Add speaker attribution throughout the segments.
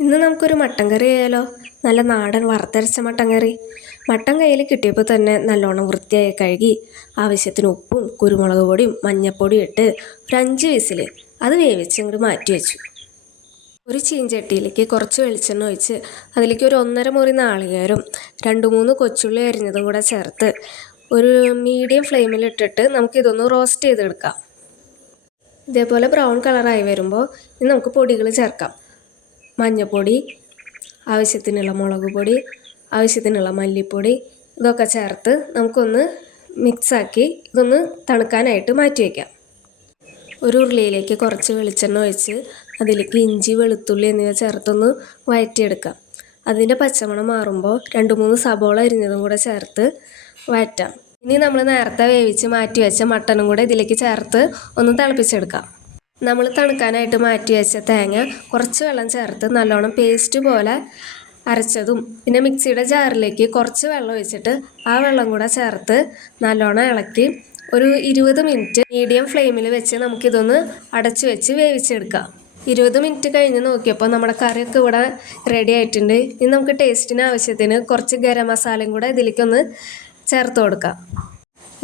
Speaker 1: ഇന്ന് നമുക്കൊരു മട്ടൻ കറി ആയാലോ? നല്ല നാടൻ വറുത്തരച്ച മട്ടൻ കറി. മട്ടൻ കയ്യിൽ കിട്ടിയപ്പോൾ തന്നെ നല്ലോണം വൃത്തിയായി കഴുകി ആവശ്യത്തിന് ഉപ്പും കുരുമുളക് പൊടിയും മഞ്ഞൾപ്പൊടിയും ഇട്ട് ഒരു അഞ്ച് വിസിൽ അത് വേവിച്ച് ഇങ്ങോട്ട് മാറ്റി വെച്ചു. ഒരു ചീഞ്ചട്ടിയിലേക്ക് കുറച്ച് വെളിച്ചെണ്ണ ഒഴിച്ച് അതിലേക്ക് ഒരു ഒന്നര മുറി നാളികേരും രണ്ട് മൂന്ന് കൊച്ചുള്ളി അരിഞ്ഞതും കൂടെ ചേർത്ത് ഒരു മീഡിയം ഫ്ലെയിമിലിട്ടിട്ട് നമുക്കിതൊന്ന് റോസ്റ്റ് ചെയ്തെടുക്കാം. ഇതേപോലെ ബ്രൗൺ കളറായി വരുമ്പോൾ നമുക്ക് പൊടികൾ ചേർക്കാം. മഞ്ഞൾപ്പൊടി ആവശ്യത്തിനുള്ള മുളക് പൊടി ആവശ്യത്തിനുള്ള മല്ലിപ്പൊടി ഇതൊക്കെ ചേർത്ത് നമുക്കൊന്ന് മിക്സാക്കി ഇതൊന്ന് തണുക്കാനായിട്ട് മാറ്റി വയ്ക്കാം ഒരു ഉരുളിയിലേക്ക് കുറച്ച് വെളിച്ചെണ്ണ ഒഴിച്ച് അതിലേക്ക് ഇഞ്ചി വെളുത്തുള്ളി എന്നിവ ചേർത്തൊന്ന് വഴറ്റിയെടുക്കാം. അതിന്റെ പച്ചമണം മാറുമ്പോൾ രണ്ട് മൂന്ന് സബോള അരിഞ്ഞതും കൂടെ ചേർത്ത് വഴറ്റാം. ഇനി നമ്മൾ നേരത്തെ വേവിച്ച് മാറ്റി വെച്ച മട്ടനും കൂടെ ഇതിലേക്ക് ചേർത്ത് ഒന്ന് തിളപ്പിച്ചെടുക്കാം. നമ്മൾ തണുക്കാനായിട്ട് മാറ്റി വെച്ച തേങ്ങ കുറച്ച് വെള്ളം ചേർത്ത് നല്ലോണം പേസ്റ്റ് പോലെ അരച്ചതും. പിന്നെ മിക്സിയുടെ ജാറിലേക്ക് കുറച്ച് വെള്ളം ഒഴിച്ചിട്ട് ആ വെള്ളം കൂടെ ചേർത്ത് നല്ലോണം ഇളക്കി ഒരു ഇരുപത് മിനിറ്റ് മീഡിയം ഫ്ലെയിമിൽ വെച്ച് നമുക്കിതൊന്ന് അടച്ചു വെച്ച് വേവിച്ചെടുക്കാം. ഇരുപത് മിനിറ്റ് കഴിഞ്ഞ് നോക്കിയപ്പോൾ നമ്മുടെ കറിയൊക്കെ ഇവിടെ റെഡി ആയിട്ടുണ്ട്. ഇനി നമുക്ക് ടേസ്റ്റിന് ആവശ്യത്തിന് കുറച്ച് ഗരം മസാലയും കൂടെ ഇതിലേക്കൊന്ന് ചേർത്ത് കൊടുക്കാം.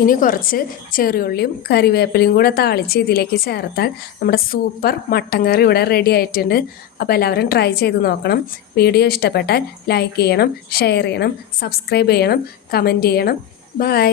Speaker 1: ഇനി കുറച്ച് ചെറിയുള്ളിയും കറിവേപ്പിലയും കൂടെ താളിച്ച് ഇതിലേക്ക് ചേർത്താൽ നമ്മുടെ സൂപ്പർ മട്ടൻ കറി ഇവിടെ റെഡി ആയിട്ടുണ്ട്. അപ്പോൾ എല്ലാവരും ട്രൈ ചെയ്ത് നോക്കണം. വീഡിയോ ഇഷ്ടപ്പെട്ടാൽ ലൈക്ക് ചെയ്യണം ഷെയർ ചെയ്യണം സബ്സ്ക്രൈബ് ചെയ്യണം കമന്റ് ചെയ്യണം. ബൈ